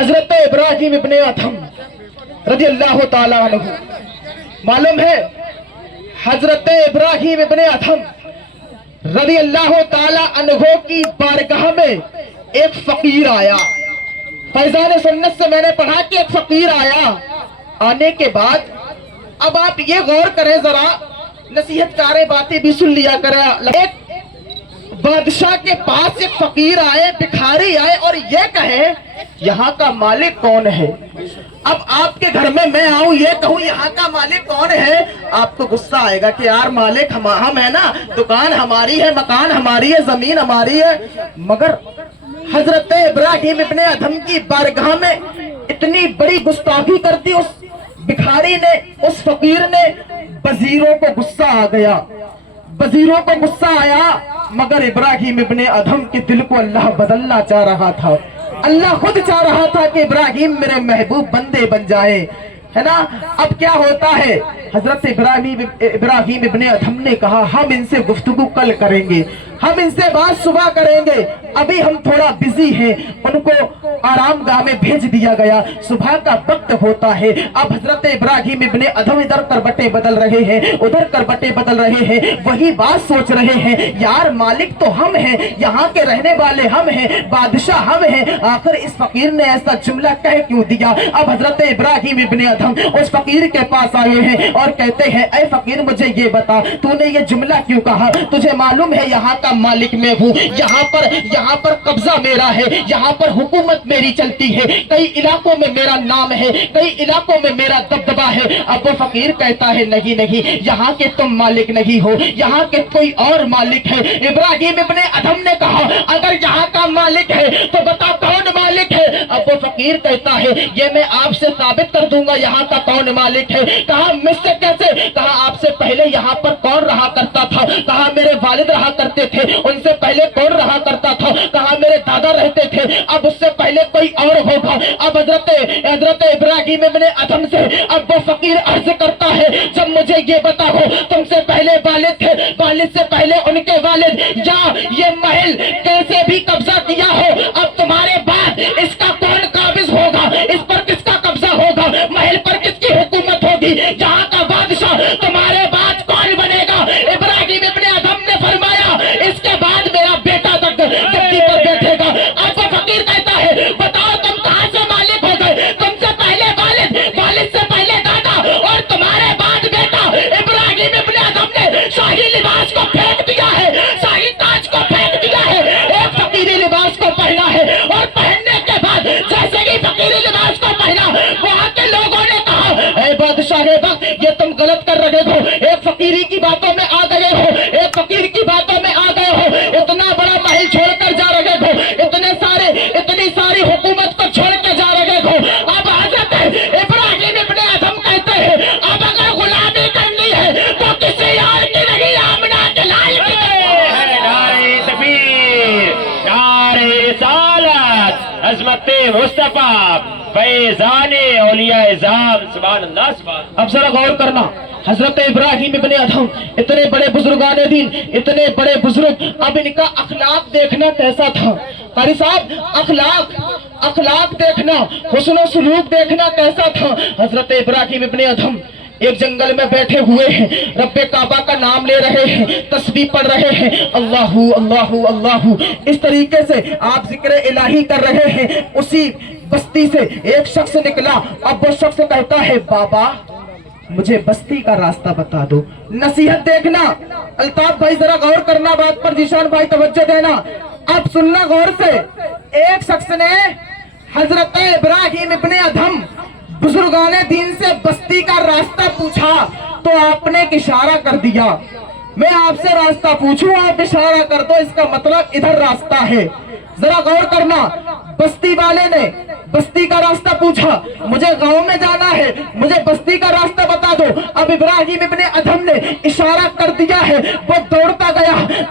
حضرت ابراہیم ابن ادھم رضی اللہ تعالیٰ عنہ، معلوم ہے حضرت ابراہیم ابن ادھم رضی اللہ تعالیٰ عنہ کی بارگاہ میں ایک فقیر آیا۔ فیضان سنت سے میں نے پڑھا کہ ایک فقیر آیا، آنے کے بعد اب آپ یہ غور کریں ذرا، نصیحت کارے باتیں بھی سن لیا کریں۔ ایک بادشاہ کے پاس ایک فقیر آئے، بکھاری آئے اور یہ کہے یہاں کا مالک کون ہے؟ اب آپ کے گھر میں آؤں یہ کہوں یہاں کا مالک کون ہے، آپ کو غصہ آئے گا کہ یار مالک ہم ہے نا، دکان ہماری ہے، مکان ہماری ہے، زمین ہماری ہے۔ مگر حضرت ابراہیم ابن ادھم کی بارگاہ میں اتنی بڑی گستاخی کرتی اس بکھاری نے، اس فقیر نے، وزیروں کو غصہ آ گیا، وزیروں کو غصہ آیا۔ مگر ابراہیم ابن ادھم کے دل کو اللہ بدلنا چاہ رہا تھا، اللہ خود چاہ رہا تھا کہ ابراہیم میرے محبوب بندے بن جائے، ہے نا۔ اب کیا ہوتا ہے، حضرت ابراہیم ابن ادھم نے کہا ہم ان سے گفتگو کل کریں گے، ہم ان سے بات صبح کریں گے، ابھی ہم تھوڑا بزی ہیں۔ ان کو آرام گاہ میں بھیج دیا گیا، صبح کا وقت ہوتا ہے۔ اب حضرت ابراہیم ابن ادھم ادھر کربٹیں بدل رہے ہیں، ادھر کربٹیں بدل رہے ہیں، وہی بات سوچ رہے ہیں یار مالک تو ہم ہیں، یہاں کے رہنے والے ہم ہیں، بادشاہ ہم ہیں، آخر اس فقیر نے ایسا جملہ کہہ کیوں دیا؟ اب حضرت ابراہیم ابن ادھم اس فقیر کے پاس آئے ہیں اور کہتے ہیں اے فقیر مجھے یہ بتا تو نے یہ جملہ کیوں کہا؟ تجھے معلوم ہے یہاں کا مالک میں ہوں، یہاں پر قبضہ میرا ہے، یہاں پر حکومت میری چلتی ہے، کئی علاقوں میں میرا نام ہے، کئی علاقوں میں میرا دبدبہ ہے۔ اب وہ فقیر کہتا ہے نہیں، یہاں کے تم مالک نہیں ہو، یہاں کے کوئی اور مالک ہے۔ ابراہیم ابن ادھم نے کہا اگر یہاں کا مالک ہے تو بتا کون مالک ہے؟ اب وہ فقیر کہتا ہے یہ میں آپ سے ثابت کر دوں گا یہاں کا کون مالک ہے۔ کہا مجھ سے کیسے؟ کہا آپ سے پہلے یہاں پر کون رہا کرتا تھا؟ کہا میرے والد رہا کرتے تھے، ان سے پہلے کون رہا کرتا تھا؟ کہا میرے دادا رہتے تھے، اب اس سے پہلے کوئی اور ہوگا۔ اب حضرت ابراہیم ابن ادھم سے اب وہ فقیر عرض کرتا ہے جب مجھے یہ بتاؤ تم سے پہلے والد تھے، والد سے پہلے ان کے والد، یا یہ محل کیسے بھی قبضہ کیا ہو، اب تمہارے بعد اس کا کون قابض ہوگا؟ اس پر کس کا قبضہ ہوگا؟ محل پر کس کی حکومت ہوگی؟ جہاں کا بادشاہ تمہارے بعد کون بنے گا؟ ابراہیم ابن ادھم نے فرمایا اس کے بعد میرا بیٹا تک گدی پر بیٹھے گا۔ اب وہ فقیر کہتا ہے بتاؤ تم کہاں سے مالک ہو گئے؟ تم سے پہلے والد، والد سے پہلے دادا اور تمہارے بعد بیٹا۔ ابراہیم ابن ادھم نے شاہی لباس کو پھینک دیا ہے، شاہی تاج کو پھینک دیا ہے، ایک فقیری لباس کو پہنا ہے، اور پہننے کے بعد جیسے ہی فقیری لباس کو پہنا وہاں کے لوگوں نے کہا اے بادشاہ وقت یہ تم غلط کر رہے ہو، ایک فقیری کی باتوں میں آ گئے ہو، ایک فقیر کی باتوں میں آ گئے ہو، اتنا بڑا محل چھوڑ کر جا رہے ہو، اتنی ساری حکومت کو چھوڑ کے جا رہے ہو۔ اب حضرت ابراہیم ابن ادھم کہتے ہیں اب اگر غلامی کرنی ہے تو کسی اور کی نہیں آمنہ کے لال کی نعرہ تکبیر، نعرہ رسالت، عظمت مصطفیٰ، فیضان اولیاء اعظام، سبحان اللہ سبحان اللہ۔ اب ذرا غور کرنا، حضرت ابراہیم ابن ادھم اتنے بڑے بزرگان دین، اتنے بڑے بزرگ، اب ان کا اخلاق دیکھنا کیسا تھا؟ قاری صاحب اخلاق دیکھنا، حسن و سلوک دیکھنا کیسا تھا؟ حضرت ابراہیم ابن ادھم ایک جنگل میں بیٹھے ہوئے ہیں، رب کعبہ کا نام لے رہے ہیں، تسبیح پڑھ رہے ہیں، اللہ اللہ اللہ، اس طریقے سے آپ ذکر الہی کر رہے ہیں۔ اسی بستی سے ایک شخص نکلا، اب وہ شخص کہتا ہے بابا مجھے بستی کا راستہ بتا دو۔ نصیحت دیکھنا، الطاف بھائی ذرا غور کرنا بات پر، ذیشان بھائی توجہ دینا، اب سننا غور سے۔ ایک شخص نے حضرت ابراہیم ابن ادھم بزرگان دین سے بستی کا راستہ پوچھا تو آپ نے اشارہ کر دیا۔ میں آپ سے راستہ پوچھوں آپ اشارہ کر دو، اس کا مطلب ادھر راستہ ہے۔ ذرا غور کرنا، بستی والے نے بستی کا راستہ پوچھا، مجھے گاؤں میں جانا ہے، مجھے بستی کا راستہ بتا دو۔ اب ابراہیم ابن ادھم نے اشارہ کر دیا ہے، وہ دوڑتا گیا،